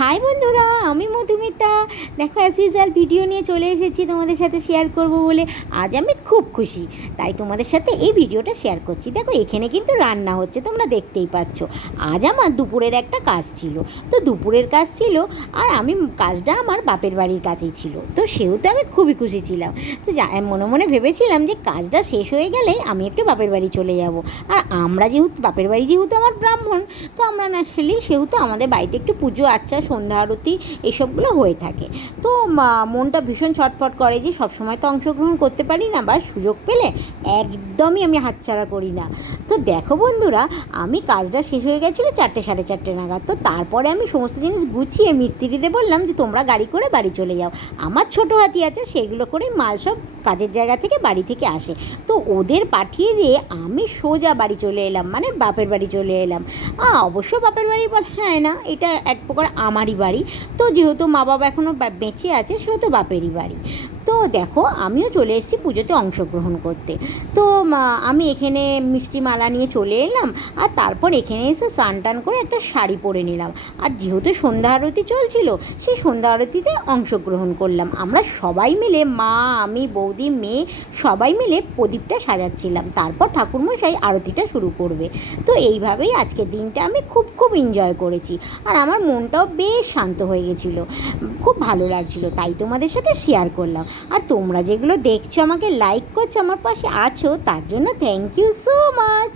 High বন্ধুরা, আমি মধুমিতা। দেখো অ্যাজ ইউজুয়াল ভিডিও নিয়ে চলে এসেছি তোমাদের সাথে শেয়ার করব বলে। আজ আমি খুব খুশি, তাই তোমাদের সাথে এই ভিডিওটা শেয়ার করছি। দেখো এখানে কিন্তু রান্না হচ্ছে, তোমরা দেখতেই পাচ্ছ। আজ আমার দুপুরের একটা কাজ ছিল, তো দুপুরের কাজ ছিল, আর আমি কাজটা আমার বাপের বাড়ির কাছেই ছিল, তো সেহেতু আমি খুবই খুশি ছিলাম। তো মনে মনে ভেবেছিলাম যে কাজটা শেষ হয়ে গেলে আমি একটু বাপের বাড়ি চলে যাব। আর আমরা যেহেতু বাপের বাড়ি যেহেতু আমার ব্রাহ্মণ, তো আমরা ন্যাচারালি সেহেতু আমাদের বাড়িতে একটু পুজো আচ্চা সন্ধ্যা আরতি এসবগুলো হয়ে থাকে। তো মনটা ভীষণ ছটফট করে যে সবসময় তো অংশগ্রহণ করতে পারি না, বা সুযোগ পেলে একদমই আমি হাতছাড়া করি না। তো দেখো বন্ধুরা, আমি কাজটা শেষ হয়ে গেছিলো 4টে সাড়ে 4টে নাগাদ। তো তারপরে আমি সমস্ত জিনিস গুছিয়ে মিস্ত্রিদের বললাম যে তোমরা গাড়ি করে বাড়ি চলে যাও। আমার ছোটো হাতি আছে, সেগুলো করেই মাল সব কাজের জায়গা থেকে বাড়ি থেকে আসে। তো ওদের পাঠিয়ে দিয়ে আমি সোজা বাড়ি চলে এলাম, মানে বাপের বাড়ি চলে এলাম। অবশ্য বাপের বাড়ি বল, হ্যাঁ না, এটা এক প্রকার আমারই বাড়ি। তো যেহেতু মা বাবা এখনও বেঁচে আছে, সেহেতু বাপেরই বাড়ি। তো দেখো আমিও চলে এসেছি পুজোতে অংশগ্রহণ করতে। তো আমি এখানে মিষ্টি মালা নিয়ে চলে এলাম, আর তারপর এখানে এসে স্নান টান করে একটা শাড়ি পরে নিলাম। আর যেহেতু সন্ধ্যা আরতি চলছিল, সেই সন্ধ্যা আরতিতে অংশগ্রহণ করলাম। আমরা সবাই মিলে, মা, আমি, বৌদি, মেয়ে, সবাই মিলে প্রদীপটা সাজাচ্ছিলাম। তারপর ঠাকুরমশাই আরতিটা শুরু করবে। তো এইভাবেই আজকের দিনটা আমি খুব খুব এনজয় করেছি, আর আমার মনটাও বেশ শান্ত হয়ে গেছিলো, খুব ভালো লাগছিলো, তাই তোমাদের সাথে শেয়ার করলাম। আর তোমরা যেগুলো দেখছো, আমাকে লাইক করছো, আমার পাশে আছো, তার জন্য থ্যাংক ইউ সো মাচ।